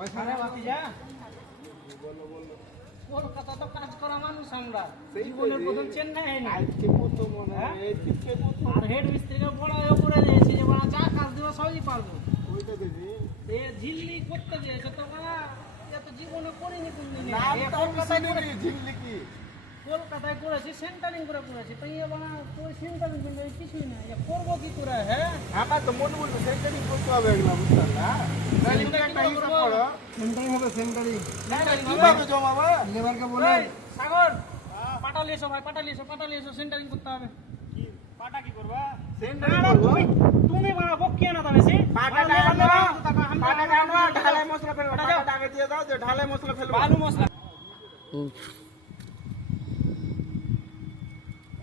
আরে ভাতিজা কলকাতা তো কাজ করা মানুষ আমরা জীবনের প্রথম চেন্নাই হয়নি আজকে প্রথম মনে হয় এইদিকে প্রথম আর হেড মিস্ত্রিকে বড়াইও করে দিয়েছি যে বড়া যা কাজ দেওয়া সবই পারবো ওইটা দেখি এ ঝিল্লি করতে দিয়েছে তো বড়া এত জীবনে করিনি কোনদিন কলকাতায় ঝিল্লি কি কলকাতায় করেছি সেন্টারিং করে করেছি তো ইয়ে বড়া তোর সেন্টারিং কিন্তু কিছুই না এ করবো কি করে হ্যাঁ আমার তো মনে বলবে সেন্টারিং করতে হবে এগুলো বুঝতে না সেন্টারিং একটা হিসাব করো সেন্টারিং হবে সেন্টারিং সেন্টারিং কিভাবে জমাবো লেবারকে বলে এই, সাগর পাটালি এসো ভাই পাটালি এসো সেন্টারিং করতে হবে কি পাটা কি করবা সেন্টারিং আরে করব তুমি বড় বকিয়ে না তো বেশি পাটাটা আনবা ঢালাই মশলা ফেলবো পাটাটা আগে দিয়ে দাও যে ঢালাই মশলা ফেলবো বালু মশলা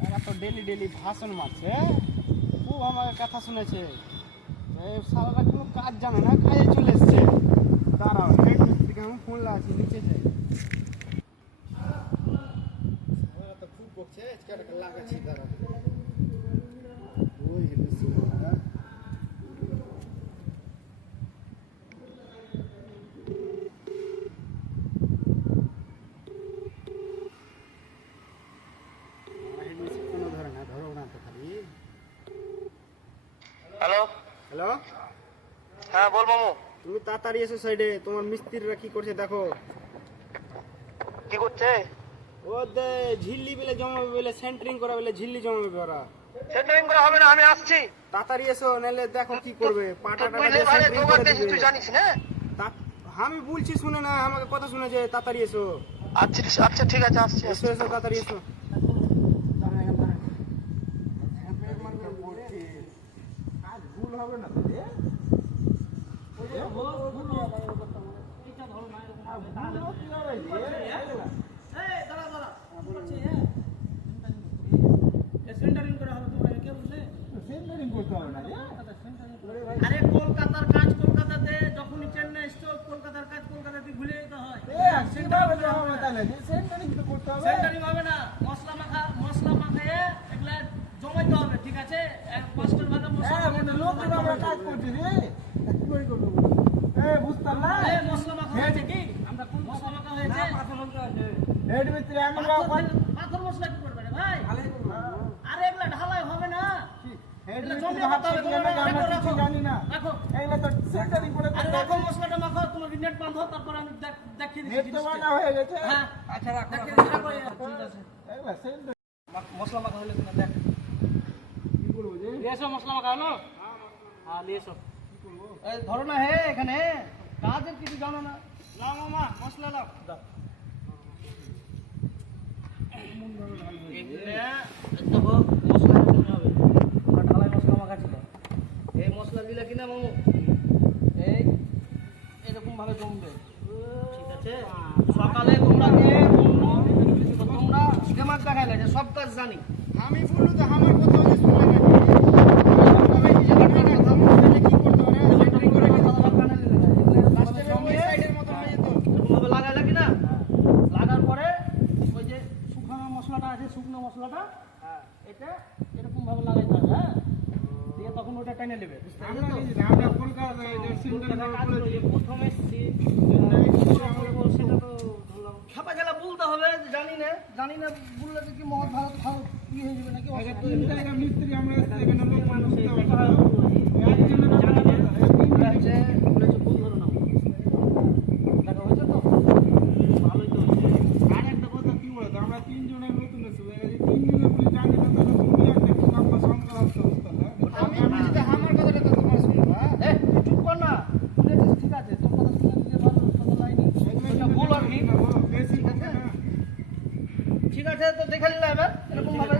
এরা তো ডেলি ভাষণ মারছে খুব আমাকে কথা শুনেছে এই সারাটা কোনো কাজ জানে না কাজে চলে এসছে দাঁড়াও হেড মিস্ত্রিকে আমি ফোন লাগাচ্ছি নিচে যাই তো খুব বকছে আজকে লাগাচ্ছি দাঁড়াও ওই হেড মিস্ত্রি হ্যালো হ্যালো হ্যাঁ বল মামু তুমি তাড়াতাড়ি এসো সাইডে তোমার মিস্ত্রিরা কি করছে দেখো কি করছে ও দে ঝিল্লি বেলে জমাবে বলে সেন্টারিং করা বলে ঝিল্লি জমাবে ওরা সেন্টারিং করা হবে না আমি আসছি তাড়াতাড়ি এসো নাহলে দেখো কি করবে পাটা টাটা বুঝলে দিয়ে ভাই সেন্টারিং জোগাড় করে দিয়েছি দিবে তুই জানিস না আমি বলছি শুনে না আমাকে কথা শুনেছে তাড়াতাড়ি এসো আচ্ছা আচ্ছা ঠিক আছে আসছি এসো এসো তাড়াতাড়ি এসো কাজ ভুল হবে না তো রে সেন্টারিং করা হবে তোমরা কে বুঝলে সেন্টারিং করতে হবে না রে আরে কলকাতার কাজ কলকাতাতে যখনই চেন্নাই স্টপ কলকাতার কাজ কলকাতাতে ভুলে যেতে হয় সেন্টারিং তো করতে হবে সেন্টারিং হবে না মশলা মাখায় এগুলা জমাইতে হবে ঠিক আছে এক পাঁচটার ভাগে মশলা লোকের আমরা কাজ করছি রে কি করে করবো বুঝতাম না মশলা মাখা হয়েছে কি আমরা কোন মশলা মাখা হয়েছে হেড মিস্ত্রি এমন পাথর মশলা কি করবে রে ভাই আরে এগুলা ঢালাই হবে না হেড এগুলা মিস্ত্রি জমিয়ে হাত করতে হবে, থেকে তোমরা আমরা রাখো, কিছু জানি না রাখো এগুলো তো সেন্টারিং করে আরে রাখো মশলাটা মাখো তোমার নেট বাঁধো তারপর আমি দেখিয়ে হেড দিচ্ছি তো বানা হয়ে গেছে হ্যাঁ আচ্ছা রাখো দেখিয়ে দিচ্ছি, রাখো ঠিক আছে এগুলো সেন্টারিং মশলা মাখা হলে কিনা দেখ কি করবো যে নিয়ে এসো মশলা মাখা হলো হ্যাঁ নিয়ে এসো এই ধরো না হে এখানে কাজের কিছু জানো না লাও মামা মশলা লাও দাও দেখো মশলা কিনে হবে আমরা ঢালাই মশলা মাখা ছিল এই মশলা দিলে কিনা মামু এই এরকম ভাবে জমবে ঠিক আছে সকালে তোমরা গিয়ে তোমরা স্কেমার দেখাইলে যে সব কাজ জানি আমি বললু তো আমার কথা হলে শুনলে নাকি কি করতে হবে সেন্টারিং করে লাস্টে ওই সাইডের মতো হয়ে যেত এরকমভাবে লাগাইলে কিনা লাগার পরে ওই যে শুকনো মশলাটা আছে শুকনো মশলাটা এটা এরকম ভাবে লাগাইতে হবে হ্যাঁ দিয়ে তখন ওটা টেনে নেবে আমরা কলকাতা সেন্টারিং কাজ করি প্রথমে সেটা তো খেপা গেলে বলতে হবে যে জানি না বললে কি মহৎ ভারত খাও কি হয়ে যাবে নাকি মিস্ত্রি আমরা এখানে লোক মানুষ আর একটা কথা কি বলতো আমরা তিনজনের নতুন এসে তিনজনের পুলিশ জানি না তাহলে তুমি একটা কি কাপড় সংখ্যা আসতে আমি বলছি যে আমার কথাটা তো তোমার শুনবো হ্যাঁ চুপ কর না শুনেছিস ঠিক আছে তোর কথা শুনে নিজে ভালো কথা লাইনি বল আর কি বেশি ঠিক আছে তো দেখে নিলাম এবার এরকম ভাবে